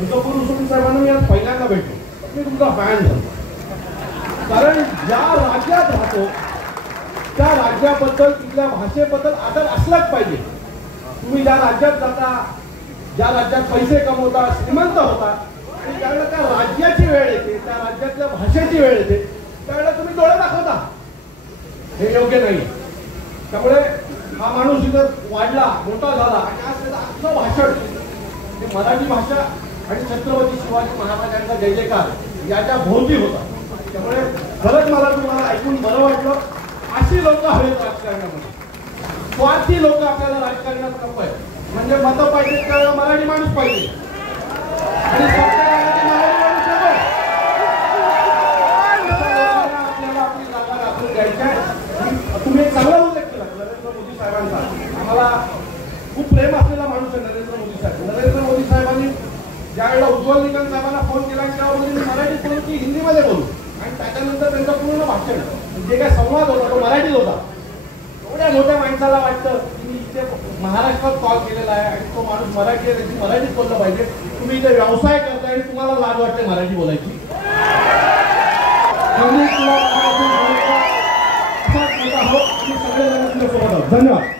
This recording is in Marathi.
तुळजापूर साहेबांना मी आज पहिल्यांदा भेटलो, मी तुमचा फॅन झालो. कारण ज्या राज्यात राहतो त्या राज्याबद्दल तिथल्या भाषेबद्दल आदर असलाच पाहिजे. तुम्ही ज्या राज्यात जाता, ज्या राज्यात पैसे कमवता, श्रीमंत होता, आणि त्यावेळेला त्या राज्याची वेळ येते, त्या राज्यातल्या भाषेची वेळ येते, त्यावेळेला तुम्ही डोळे दाखवता. हे योग्य नाही. त्यामुळे हा माणूस इथं वाढला, मोठा झाला आणि आज त्याचं अख्खं भाषण हे मराठी भाषा आणि छत्रपती शिवाजी महाराजांचा जय जयकार याच्या भोवती होता. त्यामुळे खरंच मला तुम्हाला ऐकून बरं वाटलं. अशी लोक हवेत राजकारणामध्ये. स्वार्थी लोक आपल्याला राजकारणात नको आहे. म्हणजे मतं पाहिजे त्यावेळेला मराठी माणूस पाहिजे आणि मराठी माणूस नको. आपल्याला आपली जागा राखून द्यायची आहे. तुम्ही एक चांगला उल्लेख केला नरेंद्र मोदी साहेबांचा. आम्हाला खूप प्रेम असलेला माणूस आहे नरेंद्र मोदी साहेब. नरेंद्र मोदी साहेबांनी ज्यावेळेला उज्ज्वल निकम साहेबांना फोन केला त्यावेळी मराठीत बोलू की हिंदीमध्ये बोलू, आणि त्याच्यानंतर त्यांचं पूर्ण भाषण जे काय संवाद होता तो मराठीत होता. एवढ्या मोठ्या माणसाला वाटतं की मी इथे महाराष्ट्रात कॉल केलेला आहे आणि तो माणूस मराठी आहे, त्याची मराठीत बोललं पाहिजे. तुम्ही इथे व्यवसाय करताय आणि तुम्हाला लाज वाटते मराठी बोलायची. धन्यवाद.